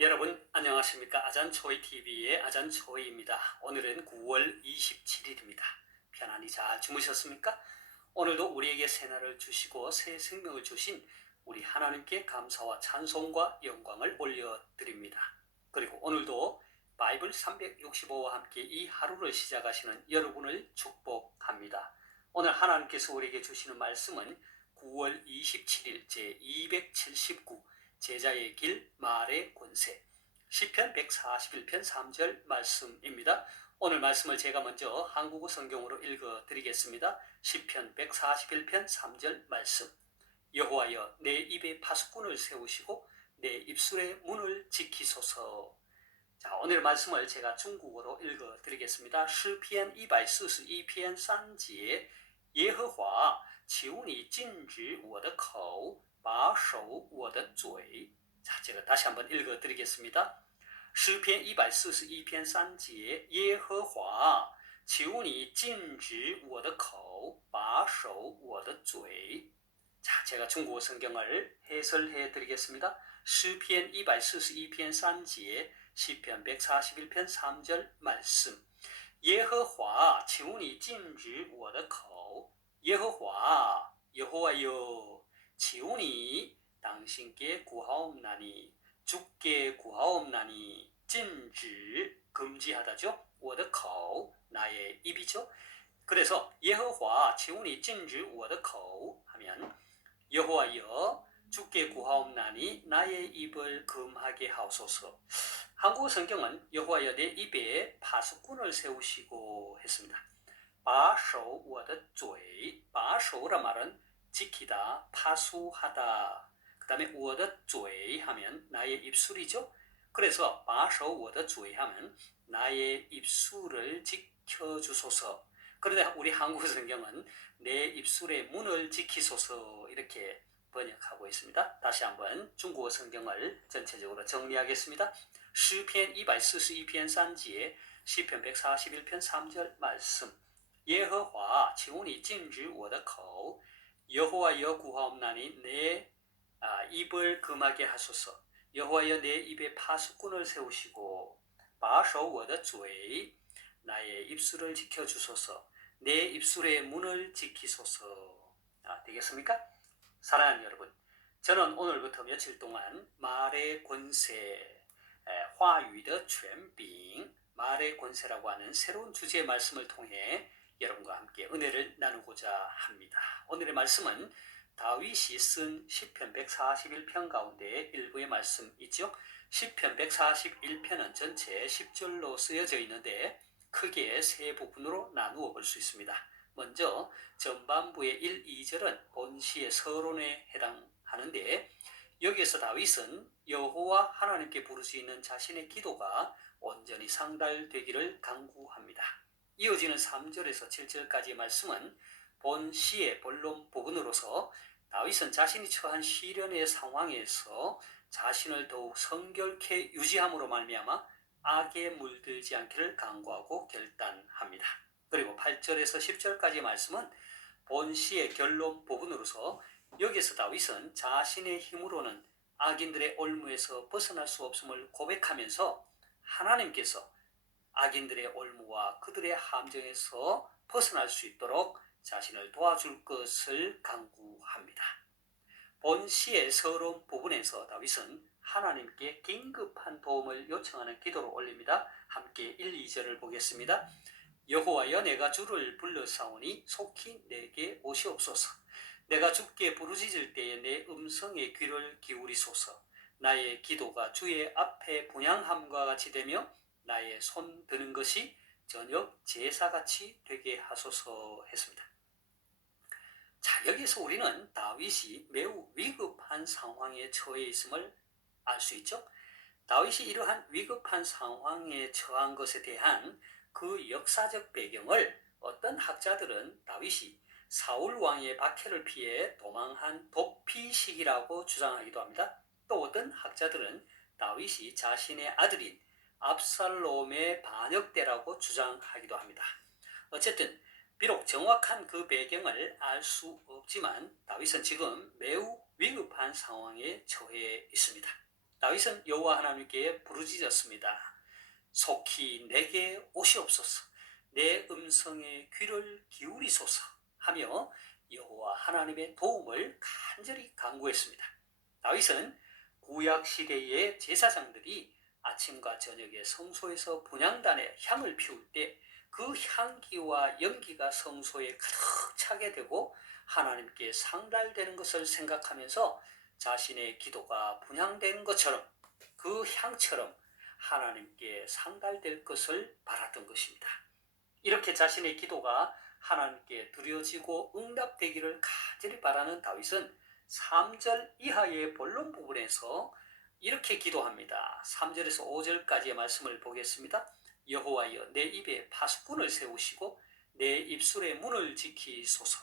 여러분 안녕하십니까? 아잔초이TV의 아잔초이입니다. 오늘은 9월 27일입니다. 편안히 잘 주무셨습니까? 오늘도 우리에게 새날을 주시고 새 생명을 주신 우리 하나님께 감사와 찬송과 영광을 올려드립니다. 그리고 오늘도 바이블 365와 함께 이 하루를 시작하시는 여러분을 축복합니다. 오늘 하나님께서 우리에게 주시는 말씀은 9월 27일 제279 제자의 길 말의 권세 시편 141편 3절 말씀입니다. 오늘 말씀을 제가 먼저 한국어 성경으로 읽어드리겠습니다. 시편 141편 3절 말씀. 여호와여 내 입에 파수꾼을 세우시고 내 입술의 문을 지키소서. 자, 오늘 말씀을 제가 중국어로 읽어드리겠습니다. 시편 142篇 3节 耶和华求你禁止我的口把守我的嘴. 자, 제가 다시 한번 읽어드리겠습니다. 시편 141篇 3节 耶和华求你禁止我的口把守我的嘴. 자, 제가 중국어 성경을 해설해 드리겠습니다. 시편 141篇 3节 시편 141편 3절 말씀. 耶和华求你禁止我的口. 여호와 여호와여求你 당신께 구하옵나니 주께 구하옵나니 禁止 금지하다죠. 我的口 나의 입이죠. 그래서 여호와 求你禁止我的口 하면 여호와여 주께 구하옵나니 나의 입을 금하게 하옵소서. 한국어 성경은 여호와여 내 입에 파수꾼을 세우시고 했습니다. 把守我的嘴, 把守라 말은 지키다, 파수하다. 그 다음에 我的嘴 하면 나의 입술이죠. 그래서 把守我的嘴 하면 나의 입술을 지켜주소서. 그런데 우리 한국 성경은 내 입술의 문을 지키소서 이렇게 번역하고 있습니다. 다시 한번 중국어 성경을 전체적으로 정리하겠습니다. 시편 141篇 3节 시편 141편 3절 말씀. 耶和华求你禁止我的口 여호와여 구하옵나니 내 입을 금하게 하소서. 여호와여 내 입에 파수꾼을 세우시고 把守我的嘴 나의 입술을 지켜주소서. 내 입술의 문을 지키소서. 되겠습니까? 사랑하는 여러분, 저는 오늘부터 며칠 동안 말의 권세, 话语的权柄, 말의 권세라고 하는 새로운 주제의 말씀을 통해 여러분과 함께 은혜를 나누고자 합니다. 오늘의 말씀은 다윗이 쓴 시편 141편 가운데 일부의 말씀이죠. 시편 141편은 전체 10절로 쓰여져 있는데 크게 세 부분으로 나누어 볼 수 있습니다. 먼저 전반부의 1, 2절은 본시의 서론에 해당하는데 여기에서 다윗은 여호와 하나님께 부르짖는 자신의 기도가 온전히 상달되기를 간구합니다. 이어지는 3절에서 7절까지의 말씀은 본시의 본론 부분으로서 다윗은 자신이 처한 시련의 상황에서 자신을 더욱 성결케 유지함으로 말미암아 악에 물들지 않기를 간구하고 결단합니다. 그리고 8절에서 10절까지의 말씀은 본시의 결론 부분으로서 여기에서 다윗은 자신의 힘으로는 악인들의 올무에서 벗어날 수 없음을 고백하면서 하나님께서 악인들의 올무와 그들의 함정에서 벗어날 수 있도록 자신을 도와줄 것을 간구합니다. 본시의 서론 부분에서 다윗은 하나님께 긴급한 도움을 요청하는 기도를 올립니다. 함께 1, 2절을 보겠습니다. 여호와여 내가 주를 불러사오니 속히 내게 오시옵소서. 내가 주께 부르짖을 때에 내 음성에 귀를 기울이소서. 나의 기도가 주의 앞에 분향함과 같이 되며 나의 손 드는 것이 저녁 제사같이 되게 하소서 했습니다. 자, 여기서 우리는 다윗이 매우 위급한 상황에 처해 있음을 알 수 있죠. 다윗이 이러한 위급한 상황에 처한 것에 대한 그 역사적 배경을 어떤 학자들은 다윗이 사울 왕의 박해를 피해 도망한 도피식이라고 주장하기도 합니다. 또 어떤 학자들은 다윗이 자신의 아들인 압살롬의 반역대라고 주장하기도 합니다. 어쨌든 비록 정확한 그 배경을 알 수 없지만 다윗은 지금 매우 위급한 상황에 처해 있습니다. 다윗은 여호와 하나님께 부르짖었습니다. 속히 내게 오시옵소서. 내 음성에 귀를 기울이소서 하며 여호와 하나님의 도움을 간절히 간구했습니다. 다윗은 구약 시대의 제사장들이 아침과 저녁에 성소에서 분향단에 향을 피울 때 그 향기와 연기가 성소에 가득 차게 되고 하나님께 상달되는 것을 생각하면서 자신의 기도가 분향된 것처럼 그 향처럼 하나님께 상달될 것을 바랐던 것입니다. 이렇게 자신의 기도가 하나님께 드려지고 응답되기를 간절히 바라는 다윗은 3절 이하의 본론 부분에서 이렇게 기도합니다. 3절에서 5절까지의 말씀을 보겠습니다. 여호와여, 내 입에 파수꾼을 세우시고 내 입술의 문을 지키소서.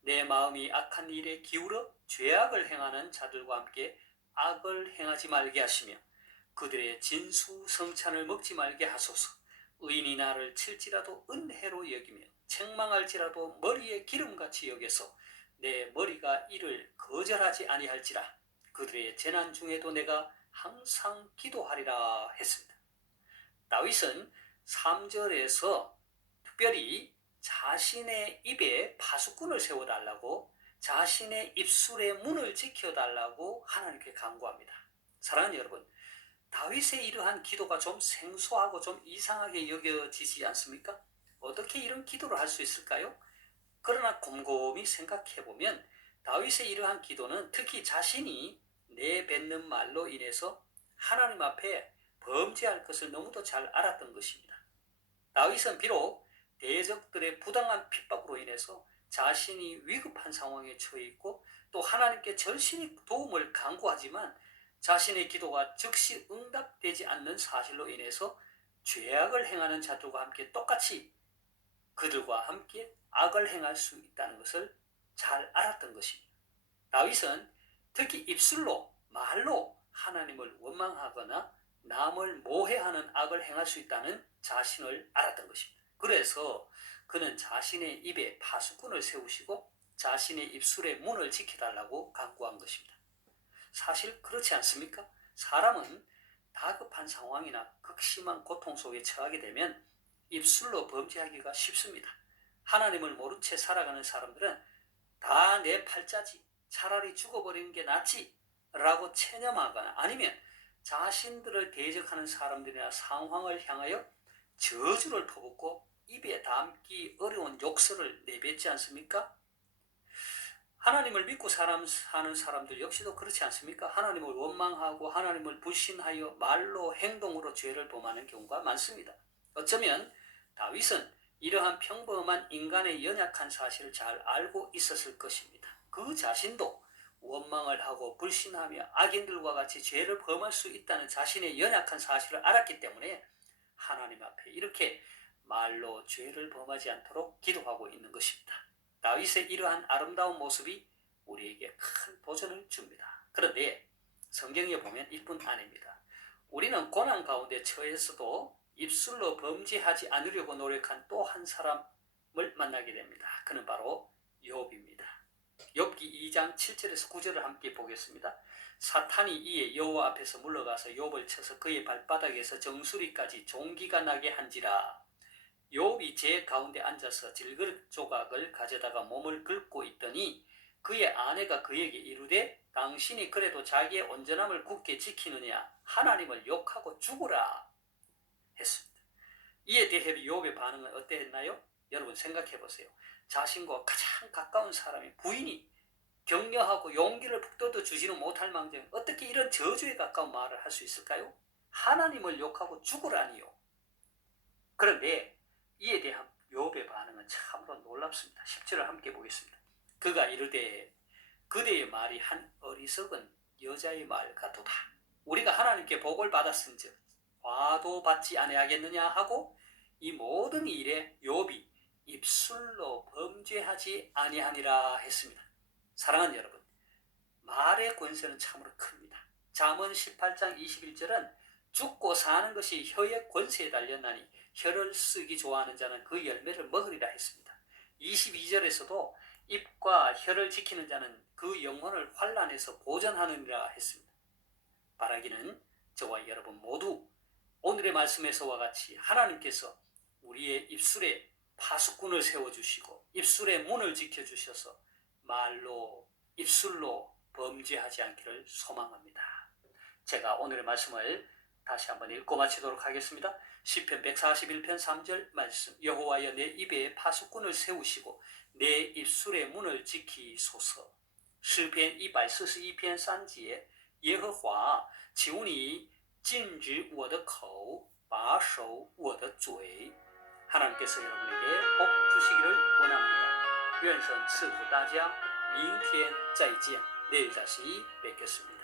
내 마음이 악한 일에 기울어 죄악을 행하는 자들과 함께 악을 행하지 말게 하시며 그들의 진수성찬을 먹지 말게 하소서. 의인이 나를 칠지라도 은혜로 여기며 책망할지라도 머리에 기름같이 여겨서 내 머리가 이를 거절하지 아니할지라. 그들의 재난 중에도 내가 항상 기도하리라 했습니다. 다윗은 3절에서 특별히 자신의 입에 파수꾼을 세워달라고, 자신의 입술의 문을 지켜달라고 하나님께 간구합니다. 사랑하는 여러분, 다윗의 이러한 기도가 좀 생소하고 좀 이상하게 여겨지지 않습니까? 어떻게 이런 기도를 할 수 있을까요? 그러나 곰곰이 생각해보면 다윗의 이러한 기도는 특히 자신이 내뱉는 말로 인해서 하나님 앞에 범죄할 것을 너무도 잘 알았던 것입니다. 다윗은 비록 대적들의 부당한 핍박으로 인해서 자신이 위급한 상황에 처해 있고 또 하나님께 절실히 도움을 간구하지만 자신의 기도가 즉시 응답되지 않는 사실로 인해서 죄악을 행하는 자들과 함께 똑같이 그들과 함께 악을 행할 수 있다는 것을 잘 알았던 것입니다. 다윗은 특히 입술로, 말로 하나님을 원망하거나 남을 모해하는 악을 행할 수 있다는 자신을 알았던 것입니다. 그래서 그는 자신의 입에 파수꾼을 세우시고 자신의 입술의 문을 지켜달라고 간구한 것입니다. 사실 그렇지 않습니까? 사람은 다급한 상황이나 극심한 고통 속에 처하게 되면 입술로 범죄하기가 쉽습니다. 하나님을 모른 채 살아가는 사람들은 다 내 팔자지, 차라리 죽어버리는 게 낫지 라고 체념하거나 아니면 자신들을 대적하는 사람들이나 상황을 향하여 저주를 퍼붓고 입에 담기 어려운 욕설을 내뱉지 않습니까? 하나님을 믿고 사는 사람들 역시도 그렇지 않습니까? 하나님을 원망하고 하나님을 불신하여 말로 행동으로 죄를 범하는 경우가 많습니다. 어쩌면 다윗은 이러한 평범한 인간의 연약한 사실을 잘 알고 있었을 것입니다. 그 자신도 원망을 하고 불신하며 악인들과 같이 죄를 범할 수 있다는 자신의 연약한 사실을 알았기 때문에 하나님 앞에 이렇게 말로 죄를 범하지 않도록 기도하고 있는 것입니다. 다윗의 이러한 아름다운 모습이 우리에게 큰 도전을 줍니다. 그런데 성경에 보면 이뿐 아닙니다. 우리는 고난 가운데 처해서도 입술로 범죄하지 않으려고 노력한 또 한 사람을 만나게 됩니다. 그는 바로 욥입니다. 욥기 2장 7절에서 9절을 함께 보겠습니다. 사탄이 이에 여호와 앞에서 물러가서 욥을 쳐서 그의 발바닥에서 정수리까지 종기가 나게 한지라. 욥이 제 가운데 앉아서 질그릇 조각을 가져다가 몸을 긁고 있더니 그의 아내가 그에게 이르되 당신이 그래도 자기의 온전함을 굳게 지키느냐 하나님을 욕하고 죽으라 했습니다. 이에 대해 욥의 반응은 어땠나요? 여러분 생각해 보세요. 자신과 가장 가까운 사람이 부인이 격려하고 용기를 북돋워 주지는 못할 망정 어떻게 이런 저주에 가까운 말을 할 수 있을까요? 하나님을 욕하고 죽으라니요. 그런데 이에 대한 욥의 반응은 참으로 놀랍습니다. 10절을 함께 보겠습니다. 그가 이르되 그대의 말이 한 어리석은 여자의 말 같도다. 우리가 하나님께 복을 받았은즉 화도 받지 아니하겠느냐 하고 이 모든 일에 욥이 입술로 범죄하지 아니하니라 했습니다. 사랑하는 여러분, 말의 권세는 참으로 큽니다. 잠언 18장 21절은 죽고 사는 것이 혀의 권세에 달렸나니 혀를 쓰기 좋아하는 자는 그 열매를 먹으리라 했습니다. 22절에서도 입과 혀를 지키는 자는 그 영혼을 환난에서 보전하느니라 했습니다. 바라기는 저와 여러분 모두 오늘의 말씀에서와 같이 하나님께서 우리의 입술에 파수꾼을 세워주시고 입술의 문을 지켜주셔서 말로 입술로 범죄하지 않기를 소망합니다. 제가 오늘의 말씀을 다시 한번 읽고 마치도록 하겠습니다. 시편 141편 3절 말씀. 여호와여 내 입에 파수꾼을 세우시고 내 입술의 문을 지키소서.诗篇142篇3节，耶和华，求你禁止我的口，把守我的嘴。 하나님께서 여러분에게 복 주시기를 원합니다. 愿神赐福大家，明天再见。내일 다시 뵙겠습니다.